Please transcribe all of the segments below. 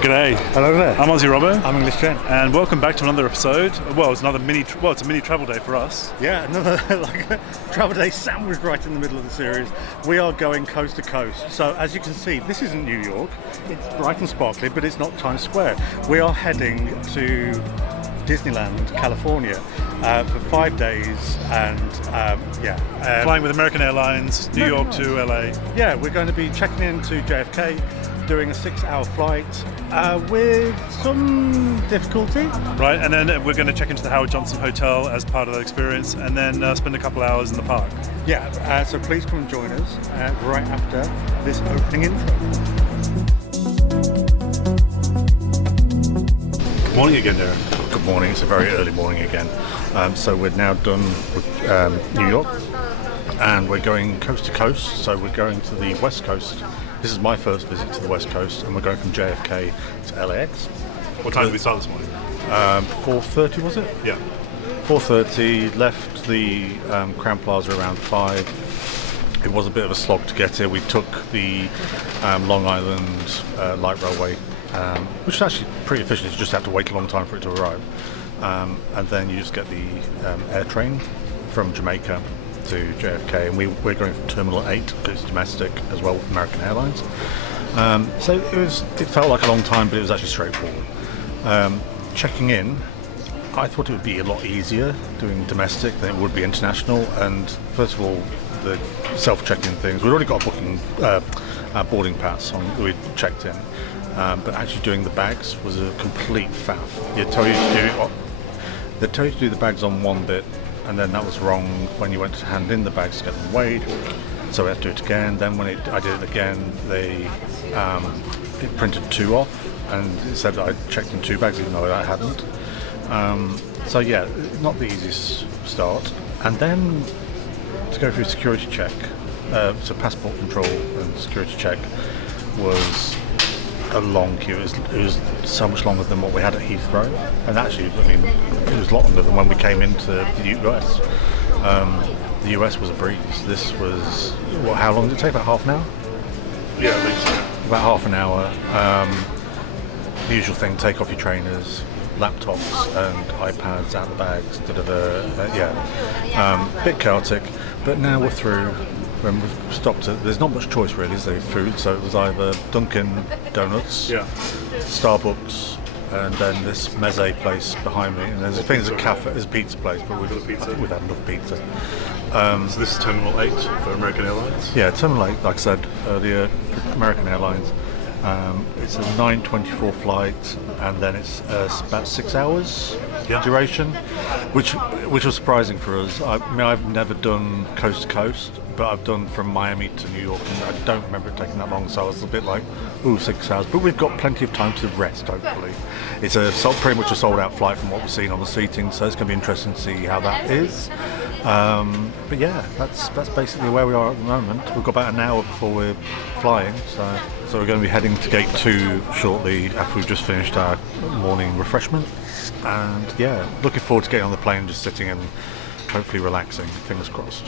G'day. Hello there. I'm Aussie Robbo. I'm English Jen. And welcome back to another episode. Well, it's a mini travel day for us. Yeah, another travel day sandwiched right in the middle of the series. We are going coast to coast. So as you can see, this isn't New York. It's bright and sparkly, but it's not Times Square. We are heading to Disneyland California for 5 days, and flying with American Airlines, New York to LA. Yeah, we're going to be checking into JFK, doing a 6-hour flight with some difficulty. Right, and then we're going to check into the Howard Johnson Hotel as part of that experience, and then spend a couple hours in the park. Yeah, so please come and join us right after this opening intro. Good morning again, Darren. Good morning. It's a very early morning again. So we're now done with New York, and we're going coast to coast. So we're going to the West Coast. This is my first visit to the West Coast, and we're going from JFK to LAX. What time did we start this morning? 4:30 was it? Yeah. 4:30. Left the Crown Plaza around 5. It was a bit of a slog to get here. We took the Long Island light railway, which is actually pretty efficient. You just have to wait a long time for it to arrive, and then you just get the air train from Jamaica to JFK, and we're going from Terminal 8 because it's domestic as well with American Airlines. So it felt like a long time, but it was actually straightforward. Checking in, I thought it would be a lot easier doing domestic than it would be international. And first of all, the self-check-in things. We'd already got a booking boarding pass on. We checked in, but actually doing the bags was a complete faff. They tell you to do the bags on one bit, and then that was wrong when you went to hand in the bags to get them weighed. So we had to do it again. Then when I did it again, it printed 2 off, and it said that I checked in 2 bags, even though I hadn't. So yeah, not the easiest start. And then to go through security check, so passport control and security check was a long queue. It was so much longer than what we had at Heathrow, and actually, I mean, it was a lot longer than when we came into the US. The US was a breeze. This was, how long did it take? About half an hour? Yeah, I think so. About half an hour. The usual thing: take off your trainers, laptops and iPads out the bags. Bit chaotic, but now we're through. When we've stopped at, there's not much choice really, is there, food, so it was either Dunkin' Donuts, Starbucks, and then this meze place behind me, and there's a cafe, there's a pizza place, but we've had enough pizza. So this is Terminal 8 for American Airlines? Yeah, Terminal 8, like I said earlier, for American Airlines. It's a 9:24 flight, and then it's about 6 hours duration, which was surprising for us. I mean, I've never done coast to coast, but I've done from Miami to New York, and I don't remember it taking that long, so I was a bit like, 6 hours. But we've got plenty of time to rest, hopefully. It's pretty much a sold-out flight from what we've seen on the seating, so it's going to be interesting to see how that is. But yeah, that's basically where we are at the moment. We've got about an hour before we're flying, so we're going to be heading to Gate 2 shortly after we've just finished our morning refreshment. And yeah, looking forward to getting on the plane, just sitting and hopefully relaxing, fingers crossed.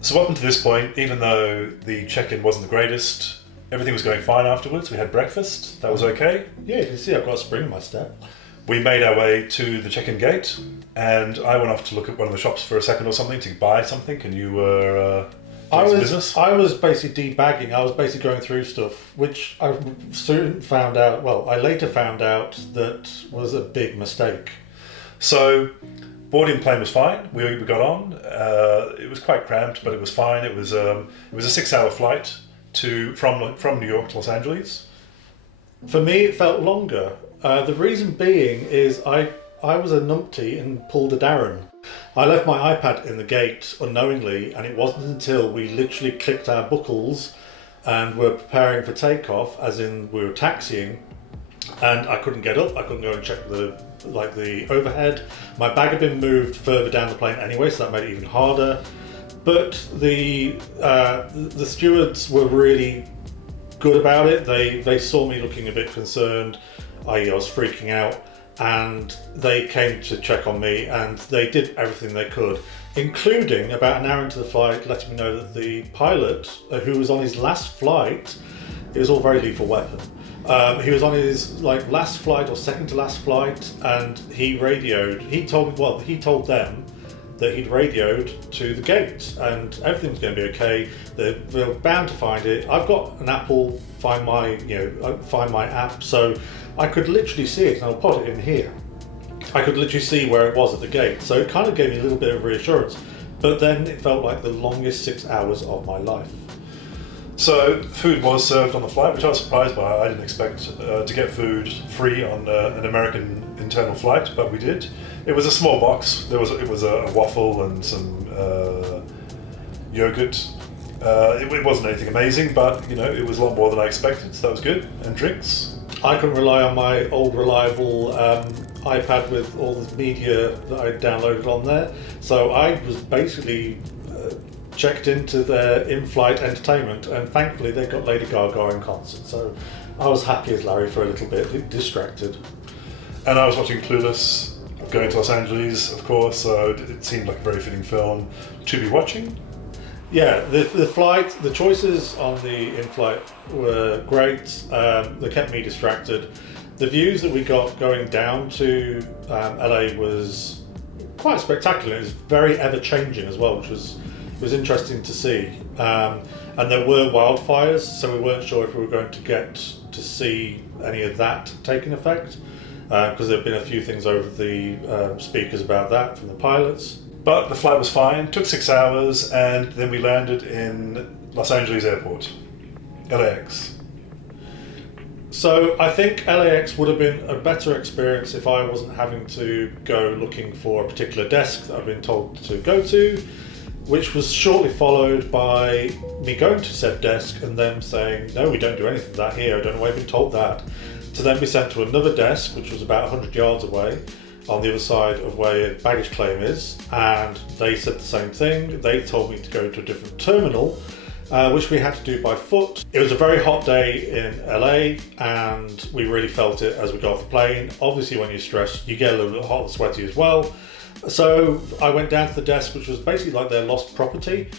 So up until this point, even though the check-in wasn't the greatest, everything was going fine afterwards. We had breakfast, that was okay. Yeah, you can see I've got a spring in my step. We made our way to the check-in gate, and I went off to look at one of the shops for a second or something to buy something, and you were doing some business? I was basically debagging. I was basically going through stuff, which I soon found out, well, I later found out that was a big mistake. So, boarding plane was fine. We got on. It was quite cramped, but it was fine. It was a 6-hour flight from New York to Los Angeles. For me, it felt longer. The reason being is I was a numpty and pulled a Darren. I left my iPad in the gate unknowingly, and it wasn't until we literally clicked our buckles and were preparing for takeoff, as in we were taxiing, and I couldn't get up. I couldn't go and check the overhead. My bag had been moved further down the plane anyway, so that made it even harder. But the stewards were really good about it. They saw me looking a bit concerned. I was freaking out, and they came to check on me, and they did everything they could, including about an hour into the flight letting me know that the pilot, who was on his last flight, it was all very Lethal Weapon. He was on his last flight or second to last flight, and he radioed. He told them that he'd radioed to the gate, and everything was going to be okay. They were bound to find it. I've got an Apple Find My app, so I could literally see it, and I'll put it in here. I could literally see where it was at the gate, so it kind of gave me a little bit of reassurance. But then it felt like the longest 6 hours of my life. So food was served on the flight, which I was surprised by. I didn't expect to get food free on an American internal flight, but we did. It was a small box. It was a waffle and some yogurt. It wasn't anything amazing, but it was a lot more than I expected, so that was good. And drinks. I couldn't rely on my old reliable iPad with all the media that I downloaded on there, so I was basically checked into their in-flight entertainment, and thankfully they got Lady Gaga in concert, so I was happy as Larry for a little bit, distracted. And I was watching Clueless, going to Los Angeles, of course, so it seemed like a very fitting film to be watching. Yeah, the choices on the in-flight were great. They kept me distracted. The views that we got going down to LA was quite spectacular. It was very ever-changing as well, which was interesting to see. And there were wildfires, so we weren't sure if we were going to get to see any of that taking effect, because there have been a few things over the speakers about that from the pilots. But the flight was fine, took 6 hours, and then we landed in Los Angeles Airport, LAX. So I think LAX would have been a better experience if I wasn't having to go looking for a particular desk that I've been told to go to, which was shortly followed by me going to said desk and them saying, no, we don't do anything with that here, I don't know why I've been told that. To then be sent to another desk, which was about 100 yards away, on the other side of where baggage claim is, and they said the same thing. They told me to go to a different terminal, which we had to do by foot. It was a very hot day in LA, and we really felt it as we got off the plane. Obviously, when you're stressed, you get a little bit hot and sweaty as well. So I went down to the desk, which was basically like their lost property.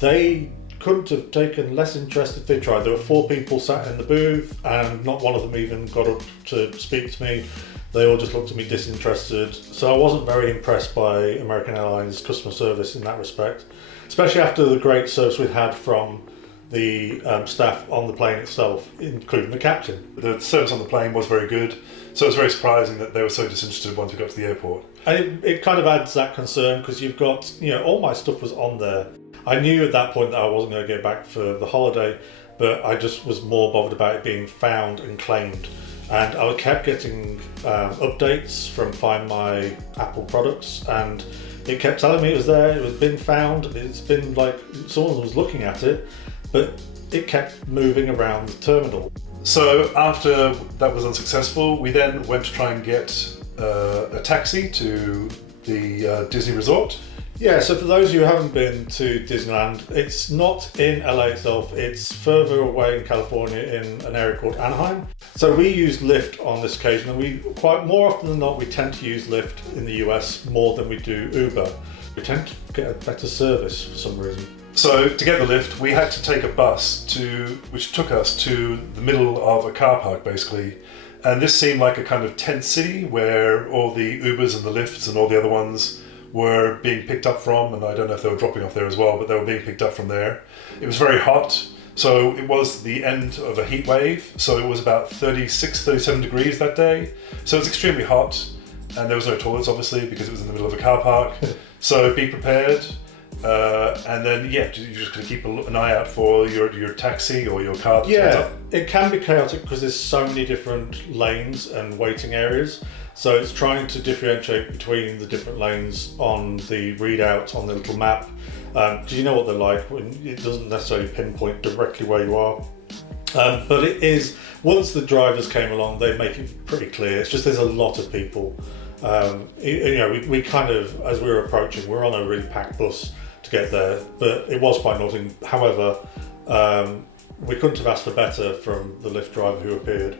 They couldn't have taken less interest if they tried. There were 4 people sat in the booth, and not one of them even got up to speak to me. They all just looked at me disinterested. So I wasn't very impressed by American Airlines customer service in that respect, especially after the great service we had from the staff on the plane itself, including the captain. The service on the plane was very good, so it was very surprising that they were so disinterested once we got to the airport. And it kind of adds that concern, because you've got, all my stuff was on there. I knew at that point that I wasn't going to get back for the holiday, but I just was more bothered about it being found and claimed. And I kept getting updates from Find My Apple products, and it kept telling me it was there, it was been found, it's been like someone was looking at it, but it kept moving around the terminal. So after that was unsuccessful, we then went to try and get a taxi to the Disney resort. Yeah, so for those who haven't been to Disneyland, it's not in LA itself, it's further away in California in an area called Anaheim. So we used Lyft on this occasion, and we quite more often than not we tend to use Lyft in the US more than we do Uber. We tend to get a better service for some reason. So to get the lift, we had to take a bus which took us to the middle of a car park basically. And this seemed like a kind of tent city where all the Ubers and the Lyfts and all the other ones were being picked up from, and I don't know if they were dropping off there as well, but they were being picked up from there. It was very hot, so it was the end of a heat wave, so it was about 36, 37 degrees that day. So it was extremely hot, and there was no toilets obviously because it was in the middle of a car park. So be prepared, and then you're just going to keep an eye out for your taxi or your car. Yeah, it can be chaotic because there's so many different lanes and waiting areas. So it's trying to differentiate between the different lanes on the readout on the little map. Because you know what they're like, it doesn't necessarily pinpoint directly where you are. But it is, once the drivers came along, they make it pretty clear. It's just there's a lot of people. We kind of, as we were approaching, we're on a really packed bus to get there, but it was quite naughty. However, we couldn't have asked for better from the Lyft driver who appeared.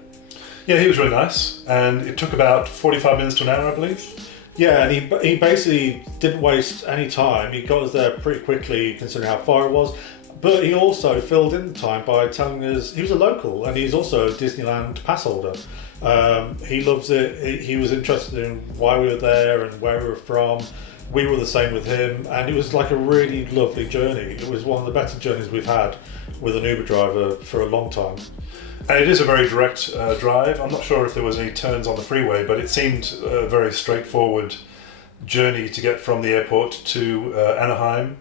Yeah, he was really nice, and it took about 45 minutes to an hour, I believe. Yeah, and he basically didn't waste any time. He got us there pretty quickly, considering how far it was. But he also filled in the time by telling us he was a local and he's also a Disneyland pass holder. He loves it. He was interested in why we were there and where we were from. We were the same with him, and it was like a really lovely journey. It was one of the better journeys we've had with an Uber driver for a long time. And it is a very direct drive. I'm not sure if there was any turns on the freeway, but it seemed a very straightforward journey to get from the airport to Anaheim.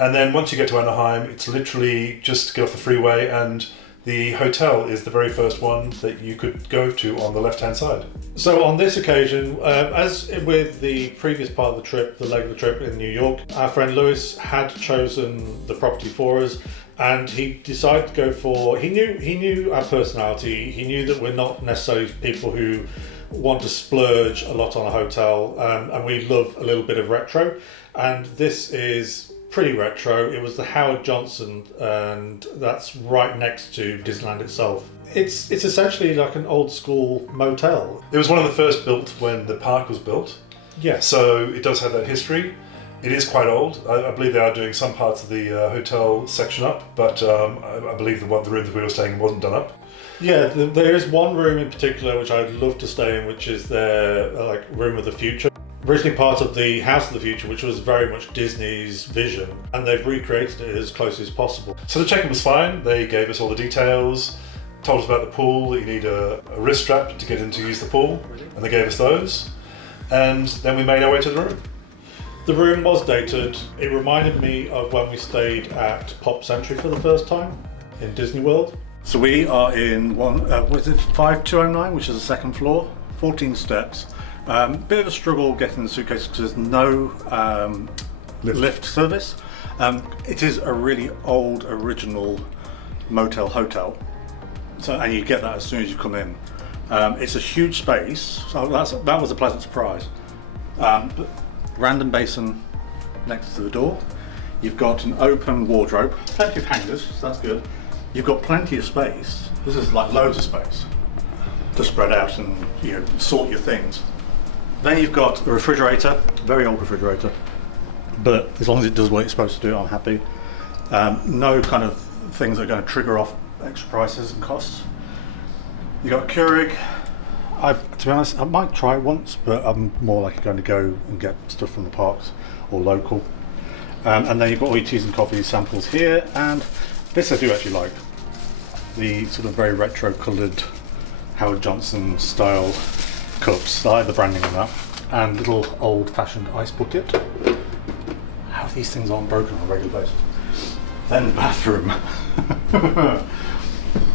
And then once you get to Anaheim, it's literally just get off the freeway, and the hotel is the very first one that you could go to on the left-hand side. So on this occasion, as with the previous part of the trip, the leg of the trip in New York, our friend Lewis had chosen the property for us, and he decided to go for, he knew our personality, he knew that we're not necessarily people who want to splurge a lot on a hotel, and we love a little bit of retro, and this is pretty retro. It was the Howard Johnson, and that's right next to Disneyland itself. It's essentially like an old school motel. It was one of the first built when the park was built. Yeah. So it does have that history. It is quite old. I believe they are doing some parts of the hotel section up, but I believe the room that we were staying in wasn't done up. Yeah, there is one room in particular which I'd love to stay in, which is their like room of the future. Originally part of the House of the Future, which was very much Disney's vision, and they've recreated it as close as possible. So the check-in was fine. They gave us all the details, told us about the pool, that you need a wrist strap to get in to use the pool, and they gave us those. And then we made our way to the room. The room was dated. It reminded me of when we stayed at Pop Century for the first time in Disney World. So we are in 5209, which is the second floor, 14 steps. Bit of a struggle getting the suitcase because there's no lift service. It is a really old, original motel hotel, and you get that as soon as you come in. It's a huge space, so that was a pleasant surprise. But random basin next to the door. You've got an open wardrobe, plenty of hangers, so that's good. You've got plenty of space. This is like loads of space to spread out and sort your things. Then you've got a refrigerator, very old refrigerator, but as long as it does what it's supposed to do, I'm happy. No kind of things that are going to trigger off extra prices and costs. You've got a Keurig. To be honest, I might try it once, but I'm more likely going to go and get stuff from the parks or local. And then you've got all your teas and coffee samples here, and this I do actually like. The sort of very retro coloured Howard Johnson style cups. I like the branding on that, and little old-fashioned ice bucket. How are these things aren't broken on a regular basis? Then the bathroom.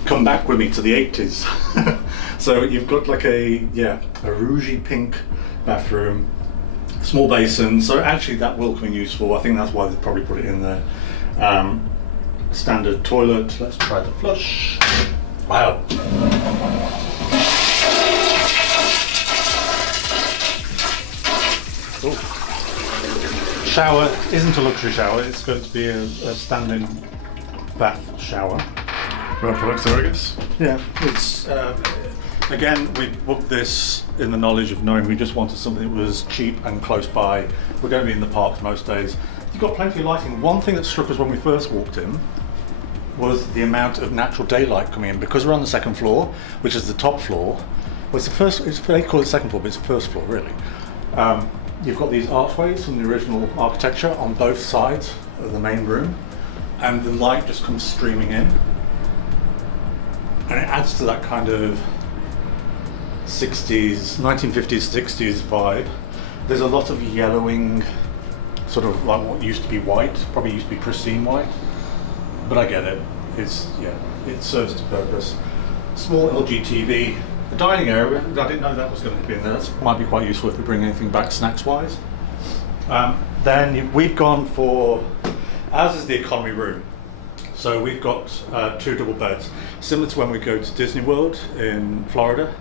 Come back with me to the 80s. So you've got like a rougey pink bathroom, small basin. So actually that will come in useful. I think that's why they probably put it in there. Standard toilet. Let's try the flush. Wow. Ooh. Shower isn't a luxury shower, it's going to be a standing bath shower. Well products there, I guess. Yeah, it's again, we booked this in the knowledge of knowing we just wanted something that was cheap and close by. We're going to be in the parks most days. You've got plenty of lighting. One thing that struck us when we first walked in was the amount of natural daylight coming in, because we're on the second floor, which is the top floor. Well, they call it the second floor, but it's the first floor, really. You've got these archways from the original architecture on both sides of the main room, and the light just comes streaming in. And it adds to that kind of 1950s, 60s vibe. There's a lot of yellowing, sort of like what used to be white, probably used to be pristine white. But I get it. It serves its purpose. Small LG TV. The dining area, I didn't know that was going to be in there. That might be quite useful if we bring anything back snacks-wise. Then we've gone for, ours is the economy room. So we've got 2 double beds, similar to when we go to Disney World in Florida.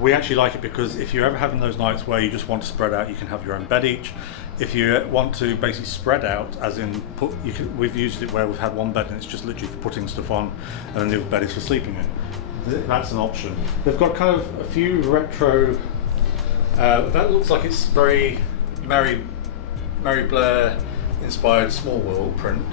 We actually like it because if you're ever having those nights where you just want to spread out, you can have your own bed each. If you want to basically spread out, as in we've used it where we've had one bed and it's just literally for putting stuff on, and then the other bed is for sleeping in. That's an option. They've got kind of a few retro. That looks like it's very Mary Blair inspired Small World print.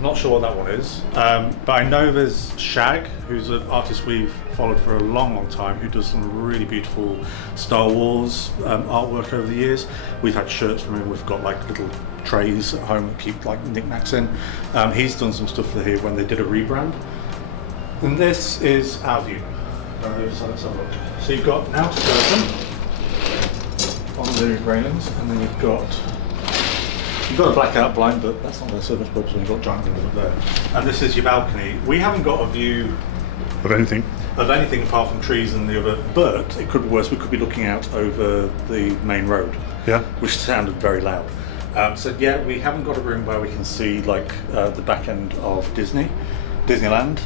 Not sure what that one is, but I know there's Shag, who's an artist we've followed for a long time, who does some really beautiful Star Wars artwork over the years. We've had shirts from him, we've got like little trays at home that keep like knickknacks in. He's done some stuff for here when they did a rebrand. And this is our view. So let's have a look. So you've got an outer curtain on the railings, and then you've got a blackout blind, but that's not going to serve much purpose when you've got giant windows up there. And this is your balcony. We haven't got a view Of anything? of anything apart from trees and the other, but it could be worse. We could be looking out over the main road, Yeah. which sounded very loud. So yeah, we haven't got a room where we can see like the back end of Disneyland,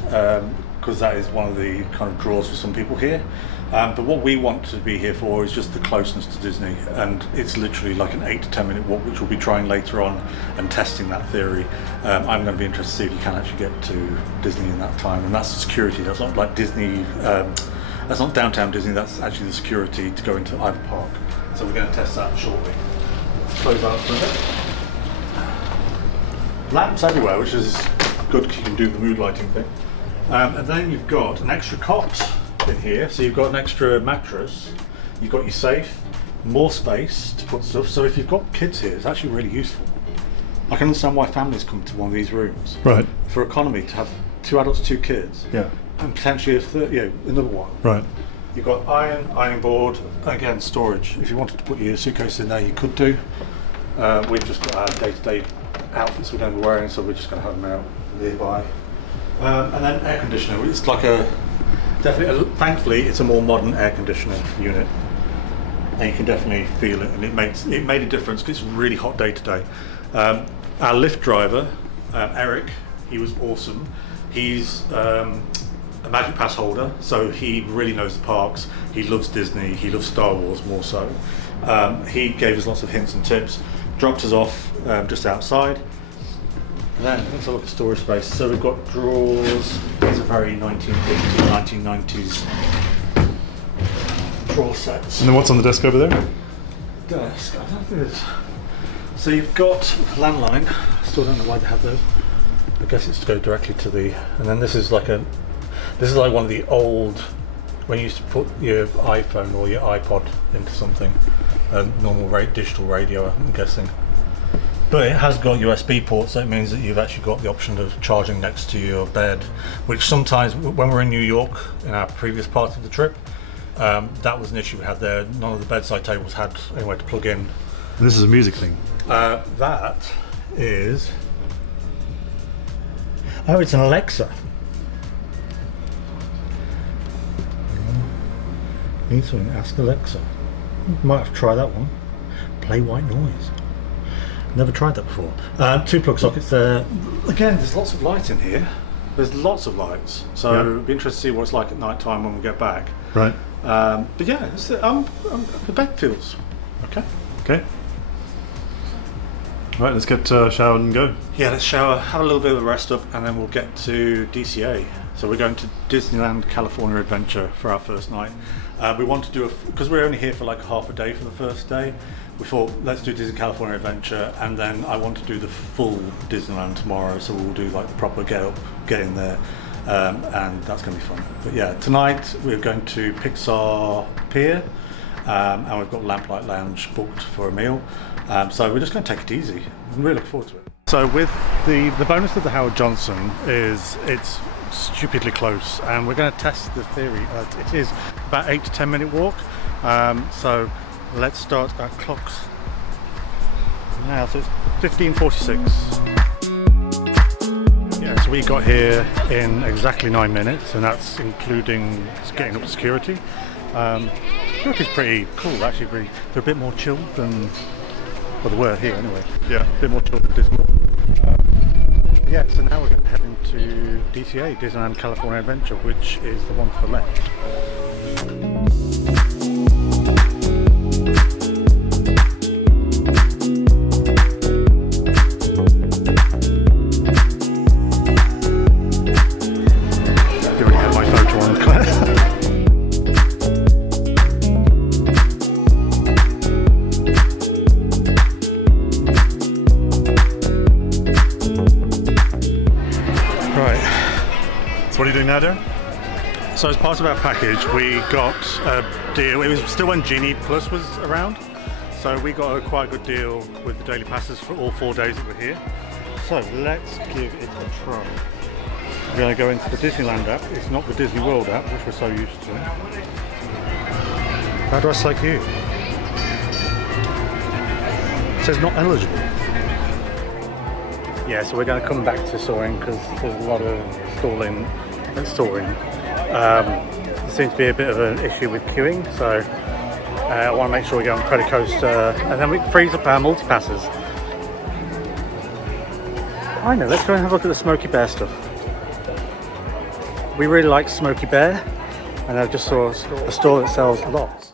because that is one of the kind of draws for some people here. But what we want to be here for is just the closeness to Disney, and it's literally like an 8 to 10 minute walk, which we'll be trying later on and testing that theory. I'm going to be interested to see if you can actually get to Disney in that time, and that's the security. That's not like Disney. That's not downtown Disney. That's actually the security to go into either park. So we're going to test that shortly. Let's close that up for a bit. Lamps everywhere, which is good because you can do the mood lighting thing. And then you've got an extra cot in here, so you've got an extra mattress, you've got your safe, more space to put stuff. So if you've got kids here, it's actually really useful. I can understand why families come to one of these rooms. Right. For economy, to have 2 adults, 2 kids, Yeah. and potentially another one. Right. You've got ironing board, again storage. If you wanted to put your suitcase in there, you could do. We've just got our day-to-day outfits we're going to be wearing, so we're just going to have them out nearby. And then air conditioner. It's like thankfully, it's a more modern air conditioner unit, and you can definitely feel it. And it made a difference because it's a really hot day today. Our lift driver, Eric, he was awesome. He's a Magic Pass holder, so he really knows the parks. He loves Disney. He loves Star Wars more so. He gave us lots of hints and tips. Dropped us off just outside. Then let's have a look at storage space. So we've got drawers. These are very 1950s, 1990s drawer sets. And then what's on the desk over there? Desk. I don't think there's. So you've got landline. Still don't know why they have those. I guess it's to go directly to the. And then this is like one of the old, when you used to put your iPhone or your iPod into something, a normal digital radio, I'm guessing. But it has got USB ports, so it means that you've actually got the option of charging next to your bed, which sometimes, when we're in New York, in our previous part of the trip, that was an issue we had there. None of the bedside tables had anywhere to plug in. And this is a music thing. That is... Oh, it's an Alexa. Need something, ask Alexa. Might have to try that one. Play white noise. Never tried that before. 2 plug sockets there. Again, there's lots of light in here. There's lots of lights. So Yeah. it'll be interesting to see what it's like at night time when we get back. Right. But yeah, the bed feels okay. Okay. Right, let's get showered and go. Yeah, let's shower, have a little bit of a rest up, and then we'll get to DCA. So we're going to Disneyland California Adventure for our first night. We want to do because we're only here for like half a day for the first day. We thought, let's do Disney California Adventure, and then I want to do the full Disneyland tomorrow, so we'll do like the proper get in there, and that's going to be fun. But yeah, tonight we're going to Pixar Pier, and we've got Lamplight Lounge booked for a meal, so we're just going to take it easy. I'm really looking forward to it. So with the bonus of the Howard Johnson is it's stupidly close, and we're going to test the theory. It is about 8 to 10 minute walk, so let's start our clocks now. So it's 15:46. Yeah, so we got here in exactly 9 minutes, and that's including getting up to security. Security's pretty cool, actually. They're a bit more chilled than, well, they were here anyway. Yeah. A bit more chilled than Disney. Yeah, so now we're going to head into DCA, Disneyland California Adventure, which is the one to the left. You already had my photo on, Claire. Nader? So as part of our package, we got a deal. It was still when Genie Plus was around, so we got a quite good deal with the daily passes for all 4 days that we're here. So let's give it a try. We're going to go into the Disneyland app. It's not the Disney World app, which we're so used to. How do I select you? It says not eligible. Yeah, so we're going to come back to Soaring because there's a lot of stalling at Soaring. There seems to be a bit of an issue with queuing, so I want to make sure we go on Incredicoaster and then we freeze up our multi-passes. I know, let's go and have a look at the Smokey Bear stuff. We really like Smokey Bear, and I just saw a store that sells lots.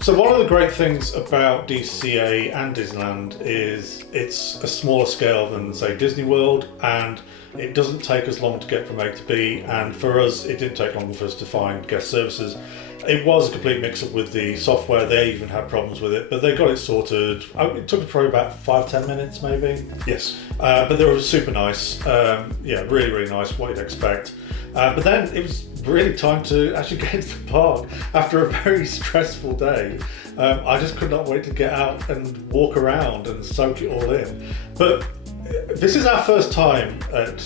So one of the great things about DCA and Disneyland is it's a smaller scale than, say, Disney World, and it doesn't take us long to get from A to B, and for us it didn't take long for us to find guest services. It was a complete mix-up with the software. They even had problems with it, but they got it sorted. It took probably about 5-10 minutes maybe. Yes. But they were super nice. Yeah, really, really nice, what you'd expect. But then it was really time to actually get into the park. After a very stressful day, I just could not wait to get out and walk around and soak it all in. But this is our first time at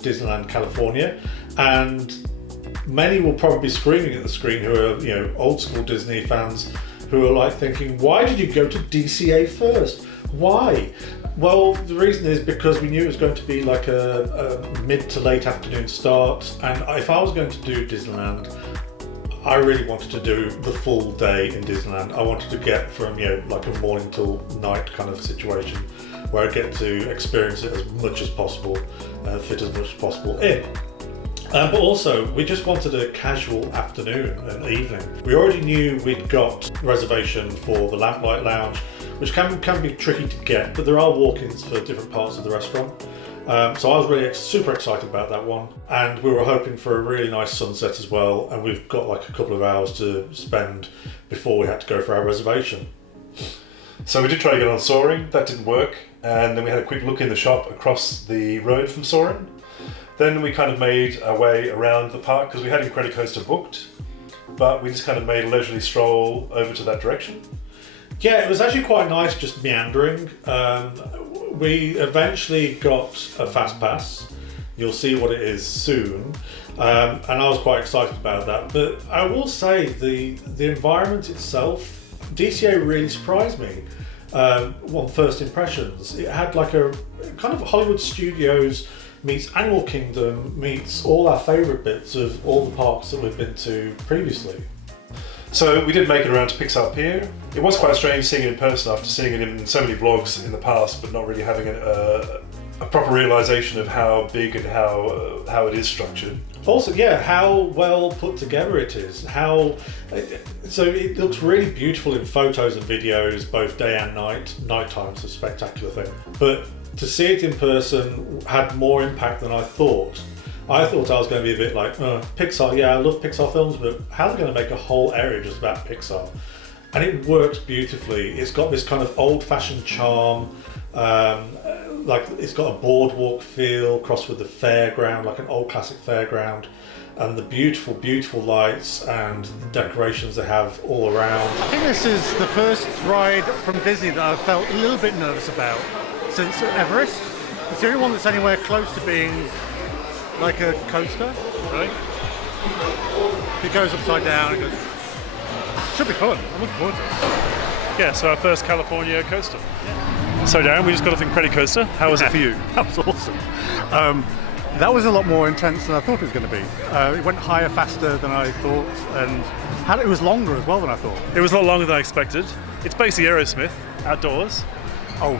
Disneyland California, and many will probably be screaming at the screen who are, old school Disney fans who are like thinking, why did you go to DCA first? Why? Well, the reason is because we knew it was going to be like a mid to late afternoon start, and if I was going to do Disneyland, I really wanted to do the full day in Disneyland. I wanted to get from like a morning till night kind of situation where I get to experience it as much as possible, fit as much as possible in. But also, we just wanted a casual afternoon and evening. We already knew we'd got reservation for the Lamplight Lounge, which can be tricky to get, but there are walk-ins for different parts of the restaurant. So I was really super excited about that one, and we were hoping for a really nice sunset as well, and we've got like a couple of hours to spend before we had to go for our reservation. So we did try to get on Soaring, that didn't work, and then we had a quick look in the shop across the road from Soaring. Then we kind of made our way around the park because we had Incredicoaster booked, but we just kind of made a leisurely stroll over to that direction. Yeah, it was actually quite nice just meandering. We eventually got a fast pass. You'll see what it is soon, and I was quite excited about that. But I will say the environment itself, DCA really surprised me. On first impressions, it had like a kind of Hollywood Studios meets Animal Kingdom meets all our favourite bits of all the parks that we've been to previously. So we did make it around to Pixar Pier. It was quite strange seeing it in person after seeing it in so many vlogs in the past, but not really having a proper realisation of how big and how it is structured. Also, yeah, how well put together it is. So it looks really beautiful in photos and videos, both day and night. Nighttime's a spectacular thing. But to see it in person had more impact than I thought. I thought I was going to be a bit like, Pixar, yeah, I love Pixar films, but how are they going to make a whole area just about Pixar? And it works beautifully. It's got this kind of old-fashioned charm, like it's got a boardwalk feel crossed with the fairground, like an old classic fairground, and the beautiful, beautiful lights and the decorations they have all around. I think this is the first ride from Disney that I've felt a little bit nervous about since Everest. It's the only one that's anywhere close to being like a coaster. Right? It goes upside down, it goes... Should be fun, I'm looking forward to it. Yeah, so our first California coaster. Yeah. So Darren, we just got off Incredicoaster. How was it for you? That was awesome. That was a lot more intense than I thought it was going to be. It went higher faster than I thought, and it was longer as well than I thought. It was a lot longer than I expected. It's basically Aerosmith, outdoors. Oh,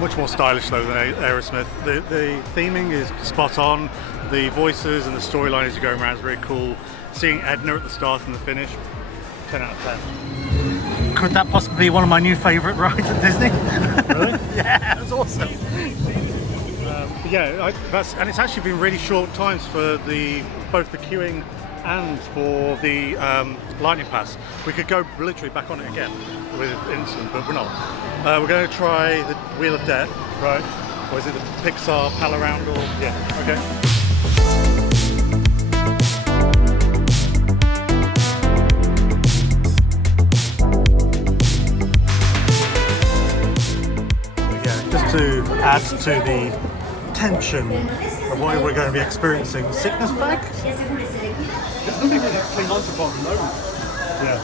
much more stylish though than Aerosmith. The theming is spot on. The voices and the storyline as you're going around is very cool. Seeing Edna at the start and the finish, 10 out of 10. Could that possibly be one of my new favourite rides at Disney? Really? Yeah, it was awesome. And it's actually been really short times for both the queuing and for the Lightning Pass. We could go literally back on it again with instant, but we're not. We're going to try the Wheel of Death, right? Or is it the Pixar Pal Around? Or yeah, okay. adds to the tension of what we're going to be experiencing. Sickness bag? There's nothing really to cling on to apart from those. Yeah.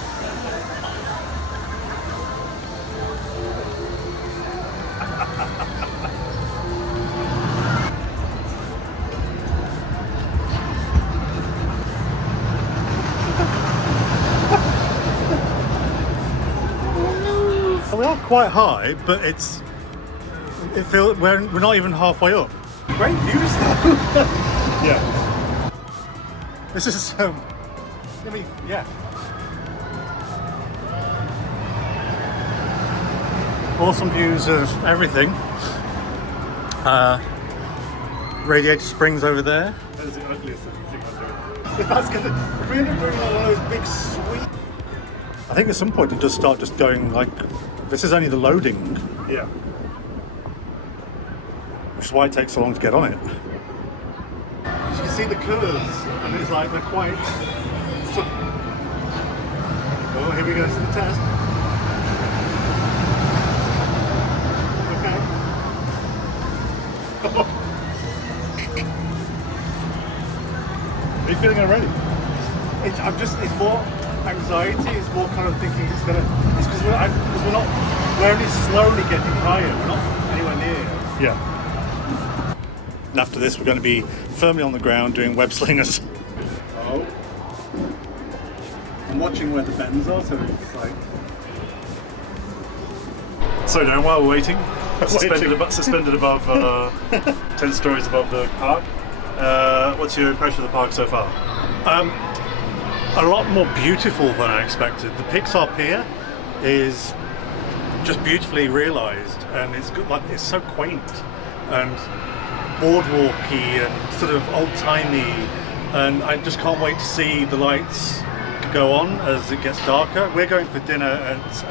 We are quite high, but it feels we're not even halfway up. Great views though. Yeah. This is yeah. Awesome views of everything. Radiator Springs over there. That is the ugliest thing I'm doing. If we end up doing one of those big sweet. I think at some point it does start just going like, this is only the loading, Yeah. which is why it takes so long to get on it. You can see the curves, and it's like they're quite. Oh, here we go to the test. Okay. Are you feeling already? It's more anxiety. It's more kind of thinking it's because we're only slowly getting higher. We're not anywhere near. Yeah. And after this, we're going to be firmly on the ground doing web slingers. Oh. I'm watching where the bends are, so it's like. So now, while we're waiting, suspended above 10 stories above the park, what's your impression of the park so far? A lot more beautiful than I expected. The Pixar Pier is just beautifully realised, and it's good. Like it's so quaint and boardwalky and sort of old-timey, and I just can't wait to see the lights go on as it gets darker. We're going for dinner at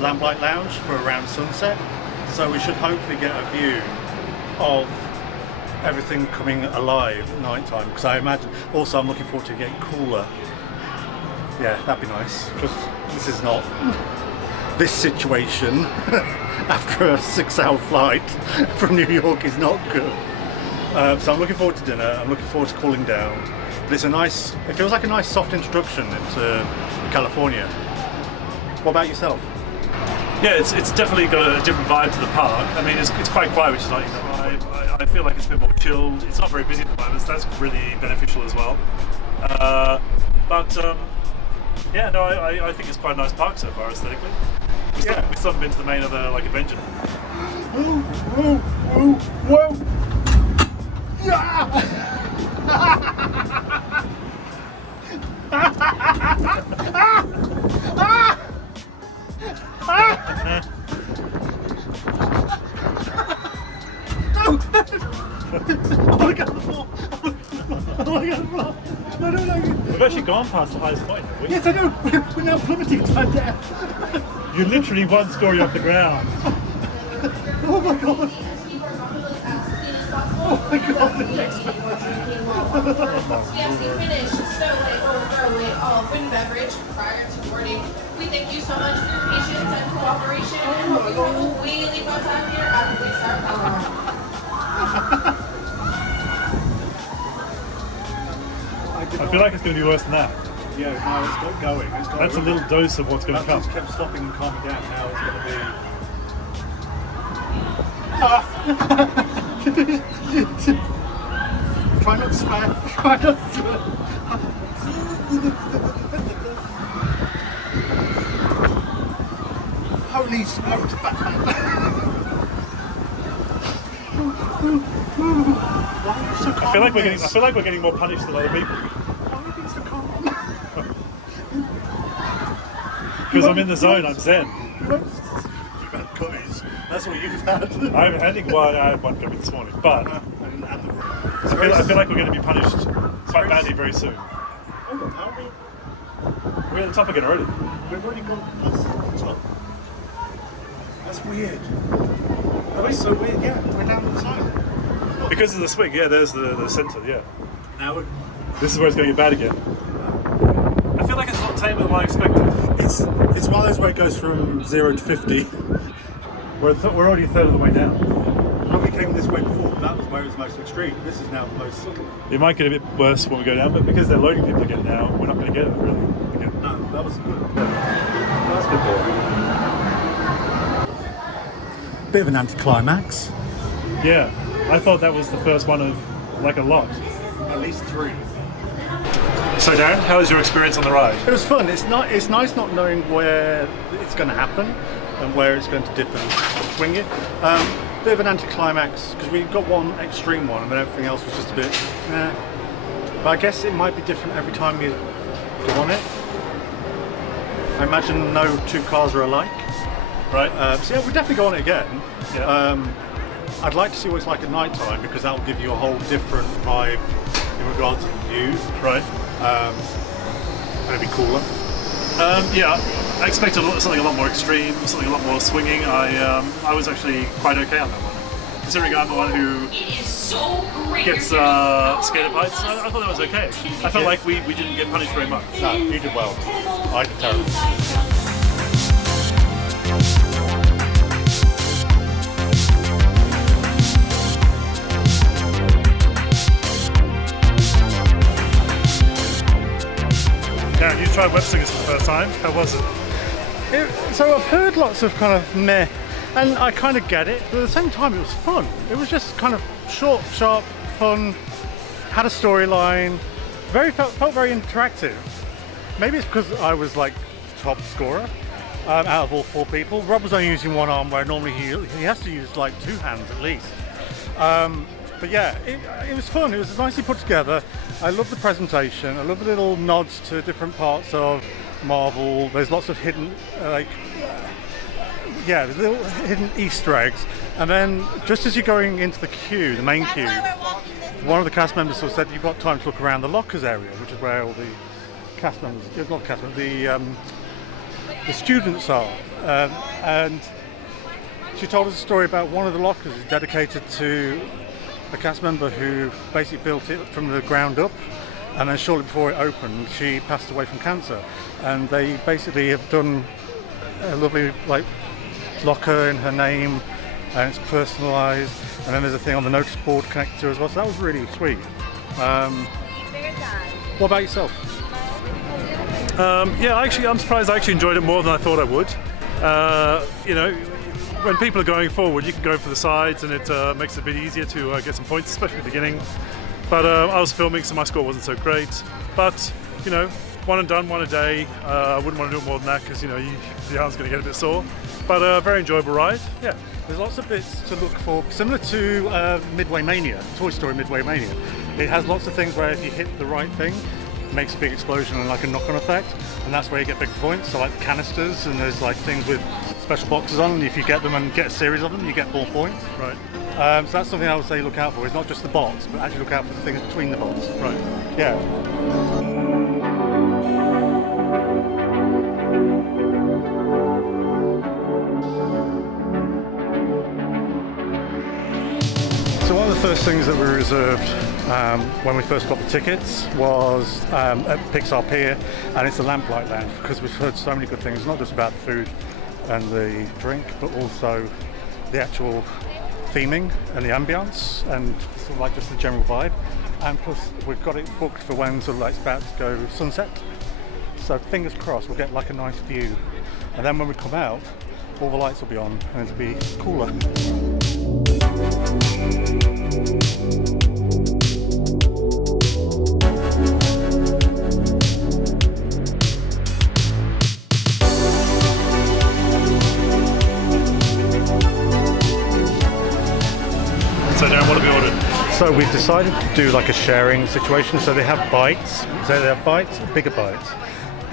Lamplight Lounge for around sunset, so we should hopefully get a view of everything coming alive at night time, because I imagine also I'm looking forward to getting cooler. Yeah, that'd be nice, because this is not this situation after a 6-hour flight from New York is not good. So I'm looking forward to dinner. I'm looking forward to cooling down, but it feels like a nice soft introduction into California. What about yourself? Yeah, it's definitely got a different vibe to the park. I mean, it's quite quiet, which is like, I feel like it's a bit more chilled. It's not very busy at the moment, so that's really beneficial as well. Yeah, no, I think it's quite a nice park so far aesthetically. We still haven't been to the main other like Avengers. Whoa! Yeah! We've actually gone past the highest point, have we? Yes, I know. We're now plummeting to our death. You're literally one story off the ground. Oh my god. Oh my god. Yes, we finished stowaway or throwaway all food and beverage prior to boarding. We thank you so much for your patience and cooperation, and hope you have a really fun time here at the Pixar Pier. I feel like it's going to be worse than that. Yeah, now it's got going. That's a little dose of what's going to come. Just kept stopping and calming down. Now it's going to be. Try not to swear. Try not to swear. Holy smokes, Batman! Why are you so calm? I feel like we're getting more punished than other people. Why are you being so calm? Because I'm in the zone. I'm zen. You've had gummies. That's what you've had. I had one gummy this morning, but I feel like we're going to be punished quite badly very soon. Hold on, how are we? We're at the top again already. We've already gone past the top. That's weird. That is so weird. Yeah, we're down the side. Because of the swing, yeah, there's the centre, yeah. Now This is where it's going to get bad again. I feel like it's a lot tamer than I expected. It's one of those where it goes from 0 to 50. We're already a third of the way down. think this went forward. That was where it was most extreme. This is now the most subtle. It might get a bit worse when we go down, but because they're loading people again now, we're not going to get it really again. No, that was good. That's good. Bit of an anticlimax. Yeah, I thought that was the first one of like a lot. At least 3. So Darren, how was your experience on the ride? It was fun. It's nice not knowing where it's going to happen and where it's going to dip and swing you. Bit of an anticlimax because we got one extreme one and then everything else was just a bit But I guess it might be different every time you go on it. I imagine no 2 cars are alike. Right. So yeah, we'll definitely go on it again. Yeah. I'd like to see what it's like at night time because that will give you a whole different vibe in regards to the view. Right. And it'd be cooler. Yeah, I expected something a lot more extreme, something a lot more swinging. I was actually quite okay on that one. Considering I'm the one who gets scared of heights, I thought that was okay. I felt like we didn't get punished very much. No, you did well. I did terrible. Now, you tried web slingers for the first time. How was it? So I've heard lots of kind of meh, and I kind of get it, but at the same time it was fun. It was just kind of short, sharp, fun, had a storyline, felt very interactive. Maybe it's because I was like top scorer out of all 4 people. Rob was only using one arm where normally he has to use like 2 hands at least. But yeah, it was fun. It was nicely put together. I love the presentation. I love the little nods to different parts of Marvel. There's lots of hidden, there's little hidden Easter eggs. And then just as you're going into the queue, the main queue, one of the cast members sort of said you've got time to look around the lockers area, which is where all the cast members, not the cast members, the students are. And she told us a story about one of the lockers is dedicated to a cast member who basically built it from the ground up, and then shortly before it opened she passed away from cancer, and they basically have done a lovely like locker in her name and it's personalised, and then there's a thing on the notice board connected to her as well, so that was really sweet. What about yourself? Yeah, I'm surprised I actually enjoyed it more than I thought I would. When people are going forward, you can go for the sides, and it makes it a bit easier to get some points, especially at the beginning. But I was filming, so my score wasn't so great. But, one and done, one a day. I wouldn't want to do it more than that because, your arm's going to get a bit sore. But a very enjoyable ride, yeah. There's lots of bits to look for, similar to Midway Mania, Toy Story Midway Mania. It has lots of things where if you hit the right thing, it makes a big explosion and like a knock-on effect, and that's where you get big points. So like canisters, and there's like things with special boxes on, and if you get them and get a series of them, you get more points. Right. So that's something I would say look out for. It's not just the bots, but actually look out for the things between the bots. Right. Yeah. So one of the first things that we reserved when we first got the tickets was at Pixar Pier, and it's the Lamplight Lounge, because we've heard so many good things, not just about the food and the drink, but also the actual theming and the ambience and sort of like just the general vibe. And plus we've got it booked for when sort of like it's about to go sunset, so fingers crossed we'll get like a nice view, and then when we come out all the lights will be on and it'll be cooler. So Darren, what have we ordered? So we've decided to do like a sharing situation. So they have bites. So they have bites, bigger bites.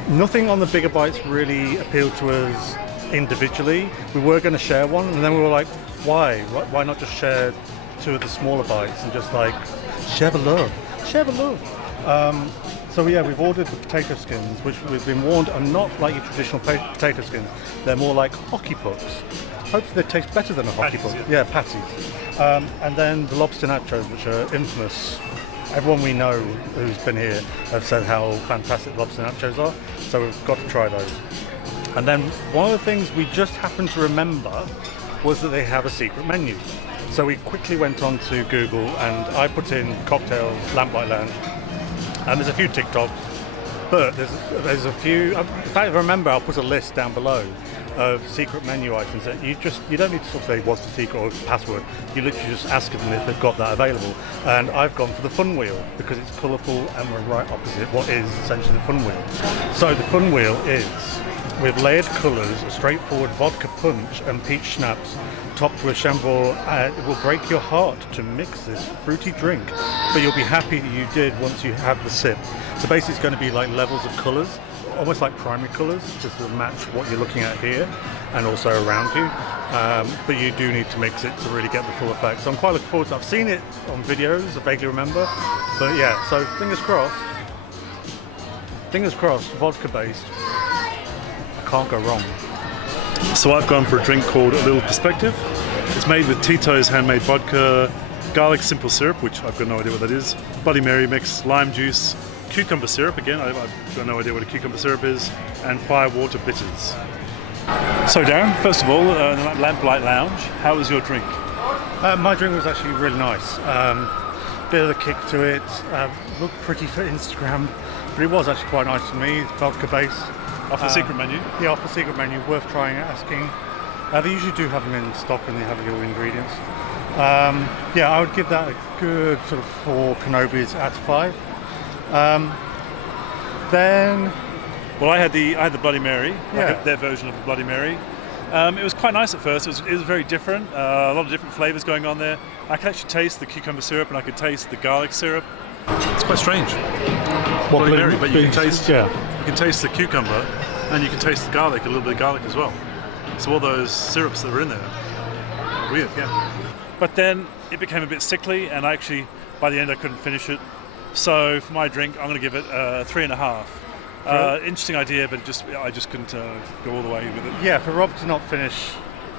Nothing on the bigger bites really appealed to us individually. We were going to share one, and then we were like, why? Why not just share 2 of the smaller bites and just like share the love? Share the love. So yeah, we've ordered the potato skins, which we've been warned are not like your traditional potato skins. They're more like hockey pucks. Hopefully they taste better than a hockey puck. Yeah, patties. And then the lobster nachos, which are infamous. Everyone we know who's been here have said how fantastic lobster nachos are, so we've got to try those. And then one of the things we just happened to remember was that they have a secret menu. So we quickly went on to Google and I put in cocktails, Lamplight Lounge, and there's a few TikToks, but there's a few, in fact, if I remember, I'll put a list down below of secret menu items that you don't need to sort of say what's the secret or password. You literally just ask them if they've got that available. And I've gone for the fun wheel because it's colourful and we're right opposite what is essentially the fun wheel. So the fun wheel is with layered colours, a straightforward vodka punch and peach schnapps, topped with Chambord. It will break your heart to mix this fruity drink, but you'll be happy that you did once you have the sip. So basically it's going to be like levels of colours, almost like primary colours, just to match what you're looking at here and also around you. But you do need to mix it to really get the full effect. So I'm quite looking forward to it. I've seen it on videos, I vaguely remember. But yeah, so fingers crossed, vodka based. I can't go wrong. So I've gone for a drink called A Little Perspective. It's made with Tito's handmade vodka, garlic simple syrup, which I've got no idea what that is, Bloody Mary mix, lime juice, cucumber syrup, again, I've got no idea what a cucumber syrup is, and firewater bitters. So Darren, first of all, the Lamplight Lounge, how was your drink? My drink was actually really nice. Bit of a kick to it, looked pretty for Instagram, but it was actually quite nice to me, vodka based. Off the secret menu? Yeah, off the secret menu, worth trying asking. They usually do have them in stock and they have your ingredients. Yeah, I would give that a good sort of 4 Kenobis out of 5. Then, well, I had the Bloody Mary, yeah. their version of the Bloody Mary. It was quite nice at first. It was very different. A lot of different flavours going on there. I could actually taste the cucumber syrup and I could taste the garlic syrup. It's quite strange. Bloody Mary, but you can taste the cucumber and you can taste the garlic, a little bit of garlic as well. So all those syrups that were in there, weird, yeah. But then it became a bit sickly, and by the end I couldn't finish it. So for my drink, I'm going to give it 3.5. Interesting idea, but I just couldn't go all the way with it. Yeah, for Rob to not finish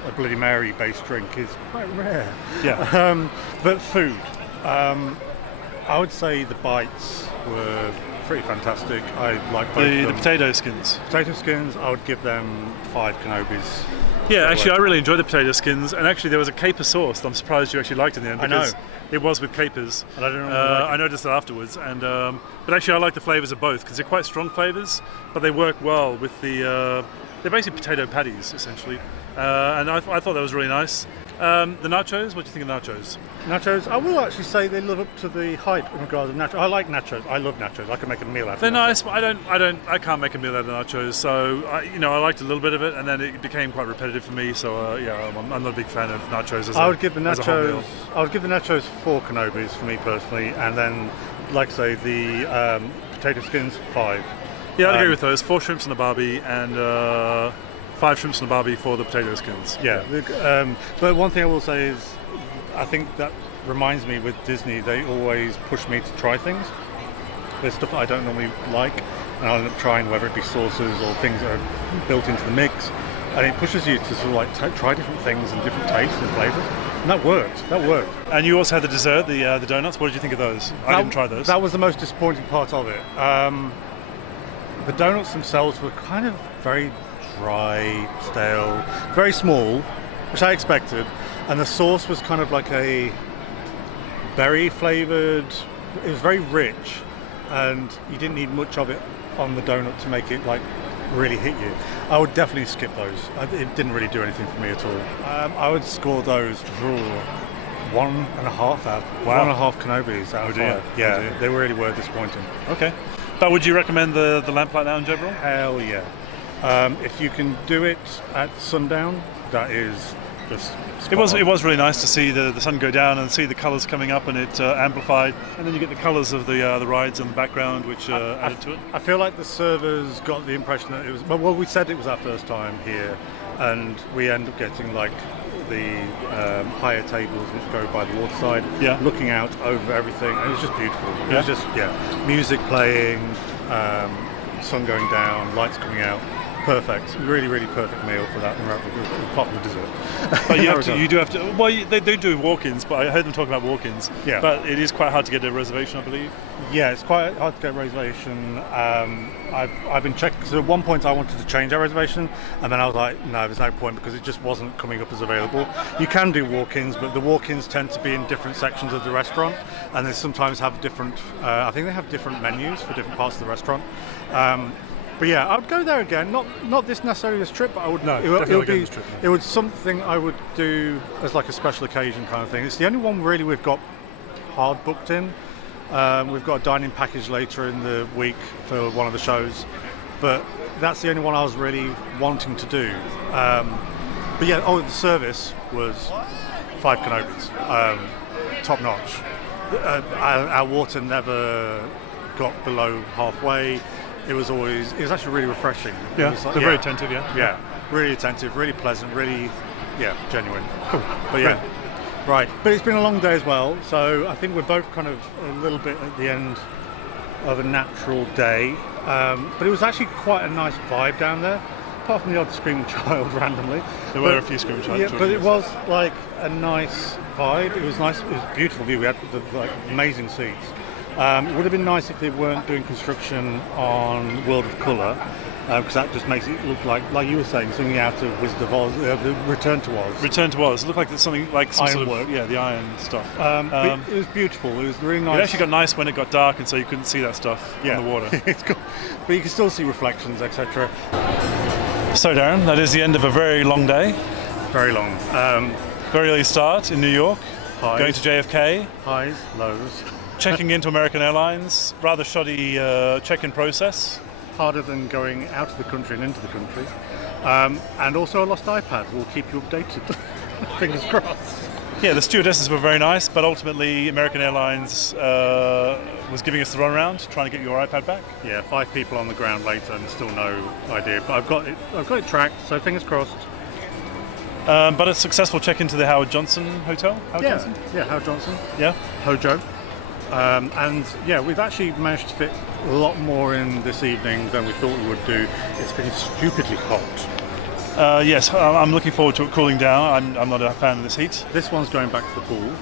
a Bloody Mary based drink is quite rare. Yeah. But food, I would say the bites were pretty fantastic. I like both of them. The potato skins. Potato skins, I would give them 5 Kenobis. Yeah, actually, I really enjoyed the potato skins, and actually there was a caper sauce that I'm surprised you actually liked in the end. Because it was with capers. And I don't know. I noticed that afterwards, and but actually I like the flavours of both because they're quite strong flavours, but they work well with the. They're basically potato patties essentially, and I thought that was really nice. The nachos, what do you think of nachos? Nachos, I will actually say they live up to the hype in regards to nachos. I like nachos. I love nachos. I can make a meal out of them. They're nice, but I can't make a meal out of nachos. So I liked a little bit of it, and then it became quite repetitive for me. So yeah, I'm not a big fan of nachos. I would give the nachos 4 Kenobis for me personally, and then, like I say, the potato skins 5. Yeah, I'd agree with those. 4 shrimps on the barbie and 5 shrimps on the barbie for the potato skins. Yeah, but one thing I will say is, I think that reminds me with Disney, they always push me to try things. There's stuff that I don't normally like, and I'll end up trying, whether it be sauces or things that are built into the mix, and it pushes you to sort of like try different things and different tastes and flavours. And that worked. And you also had the dessert, the donuts. What did you think of those? I didn't try those. That was the most disappointing part of it. The donuts themselves were kind of very dry, stale, very small, which I expected, and the sauce was kind of like a berry flavoured. It was very rich, and you didn't need much of it on the donut to make it like really hit you. I would definitely skip those. It didn't really do anything for me at all. I would score those 1.5 out. Wow. 1.5 Kenobis out of 5. Yeah, they really were disappointing. Okay. But would you recommend the Lamplight Lounge overall? Hell yeah. If you can do it at sundown, that is just It was really nice to see the sun go down and see the colours coming up, and it amplified, and then you get the colours of the rides in the background, which added to it. I feel like the servers got the impression that it was. Well, we said it was our first time here, and we end up getting like the higher tables which go by the waterside, looking out over everything, and it was just beautiful. It was just music playing, sun going down, lights coming out. perfect. Really, really perfect meal for that, apart from the dessert. But you do have to. Well, they do walk-ins, but I heard them talking about walk-ins. Yeah. But it is quite hard to get a reservation, I believe. Yeah, it's quite hard to get a reservation. I've been checking. So at one point I wanted to change our reservation, and then I was like, no, there's no point because it just wasn't coming up as available. You can do walk-ins, but the walk-ins tend to be in different sections of the restaurant, and they sometimes have different. I think they have different menus for different parts of the restaurant. But yeah, I would go there again. Not necessarily this trip, but I would. No, definitely again this trip. It was something I would do as like a special occasion kind of thing. It's the only one really we've got hard booked in. We've got a dining package later in the week for one of the shows, but that's the only one I was really wanting to do. But yeah, the service was 5 canopies, top notch. Our water never got below halfway. It was actually really refreshing. Yeah, they're very attentive, yeah. Yeah, really attentive, really pleasant, really, genuine. Cool. But yeah, right. But it's been a long day as well, so I think we're both kind of a little bit at the end of a natural day. But it was actually quite a nice vibe down there, apart from the odd screaming child randomly. There were a few screaming child. Yeah, but it was like a nice vibe. It was nice. It was a beautiful view. We had amazing seats. It would have been nice if they weren't doing construction on World of Colour, because that just makes it look like you were saying, something out of Wizard of Oz, Return to Oz. Return to Oz. It looked like there's something like some sort of Ironwork. the iron stuff. It was beautiful. It was really nice. It actually got nice when it got dark, and so you couldn't see that stuff on the water. It's cool. But you can still see reflections, etc. So Darren, that is the end of a very long day. Very long. Very early start in New York. Highs. Going to JFK. Highs, lows. Checking into American Airlines. Rather shoddy check-in process. Harder than going out of the country and into the country. And also a lost iPad. We'll keep you updated. Fingers crossed. Yeah, the stewardesses were very nice, but ultimately American Airlines was giving us the runaround, trying to get your iPad back. Yeah, 5 people on the ground later and still no idea. But I've got it tracked, so fingers crossed. But a successful check into the Howard Johnson Hotel. Johnson? Yeah, Howard Johnson. Yeah. Hojo. And yeah, we've actually managed to fit a lot more in this evening than we thought we would do. It's been stupidly hot. Yes, I'm looking forward to it cooling down. I'm not a fan of this heat. This one's going back to the pool.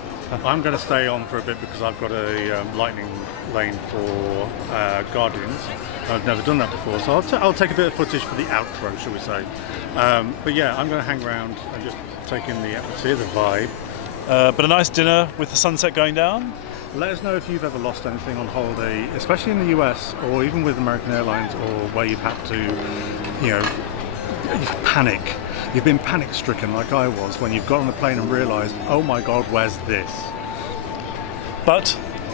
I'm going to stay on for a bit because I've got a lightning lane for Guardians. I've never done that before, so I'll take a bit of footage for the outro, shall we say. But yeah, I'm going to hang around and just take in the atmosphere, the vibe. But a nice dinner with the sunset going down. Let us know if you've ever lost anything on holiday, especially in the US or even with American Airlines, or where you've had to, panic. You've been panic-stricken like I was when you've got on the plane and realised, oh my God, where's this? But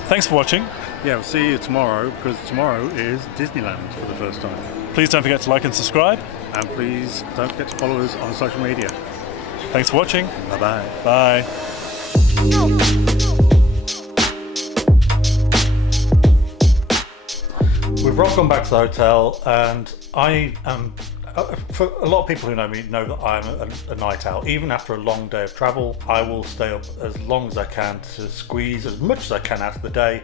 thanks for watching. Yeah, we'll see you tomorrow, because tomorrow is Disneyland for the first time. Please don't forget to like and subscribe. And please don't forget to follow us on social media. Thanks for watching. Bye-bye. Bye. We've rocked on back to the hotel, and I am, for a lot of people who know me, know that I'm a night owl. Even after a long day of travel, I will stay up as long as I can to squeeze as much as I can out of the day.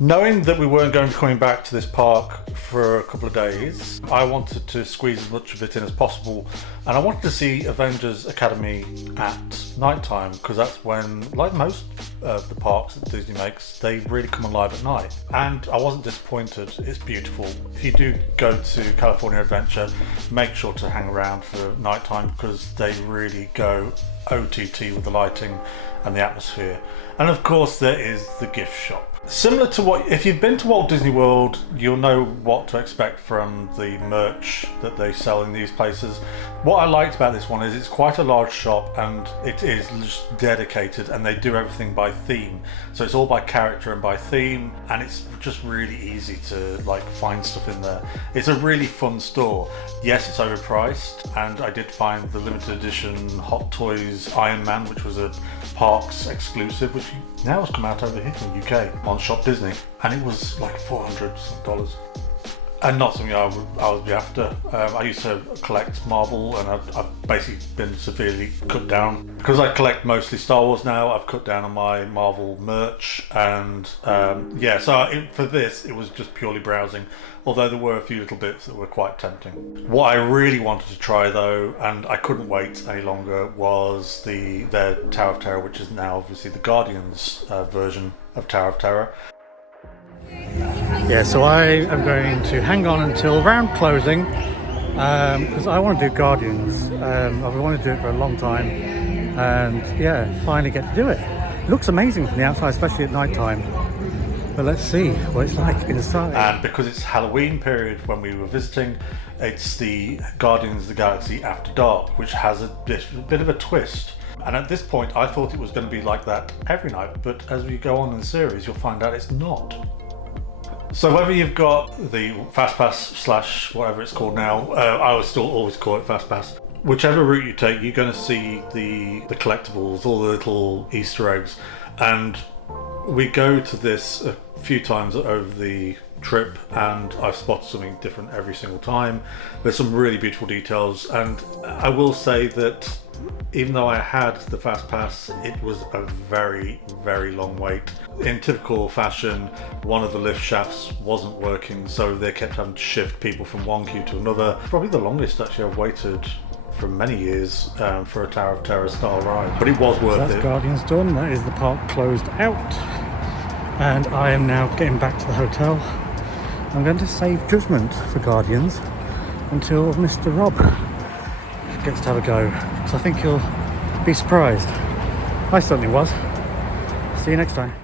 Knowing that we weren't going to be coming back to this park for a couple of days, I wanted to squeeze as much of it in as possible, and I wanted to see Avengers Academy at night time, because that's when, like most of the parks that Disney makes, they really come alive at night. And I wasn't disappointed. It's beautiful. If you do go to California Adventure, make sure to hang around for night time, because they really go OTT with the lighting and the atmosphere. And of course there is the gift shop. Similar to if you've been to Walt Disney World, you'll know what to expect from the merch that they sell in these places. What I liked about this one is it's quite a large shop, and it is just dedicated, and they do everything by theme. So it's all by character and by theme, and it's just really easy to find stuff in there. It's a really fun store. Yes, it's overpriced, and I did find the limited edition Hot Toys Iron Man, which was a Parks exclusive, which now has come out over here in the UK on Shop Disney, and it was like $400. and not something I would be after. I used to collect Marvel, and I've basically been severely cut down. Because I collect mostly Star Wars now, I've cut down on my Marvel merch, and for this, it was just purely browsing, although there were a few little bits that were quite tempting. What I really wanted to try though, and I couldn't wait any longer, was their Tower of Terror, which is now obviously the Guardians version of Tower of Terror. Yeah, so I am going to hang on until round closing because I want to do Guardians. I've wanted to do it for a long time, and yeah, finally get to do it. It looks amazing from the outside, especially at night time. But let's see what it's like inside. And because it's Halloween period when we were visiting, it's the Guardians of the Galaxy After Dark, which has a bit of a twist. And at this point, I thought it was going to be like that every night, but as we go on in the series, you'll find out it's not. So whether you've got the FastPass / whatever it's called now, I would still always call it FastPass. Whichever route you take, you're going to see the collectibles, all the little Easter eggs. And we go to this a few times over the trip, and I've spotted something different every single time. There's some really beautiful details, and I will say that even though I had the fast pass, it was a very, very long wait. In typical fashion, one of the lift shafts wasn't working, so they kept having to shift people from one queue to another. Probably the longest actually I've waited for many years for a Tower of Terror style ride, but it was worth it. That's Guardians done. That is the park closed out, and I am now getting back to the hotel. I'm going to save judgment for Guardians until Mr. Rob gets to have a go, because I think he'll be surprised. I certainly was. See you next time.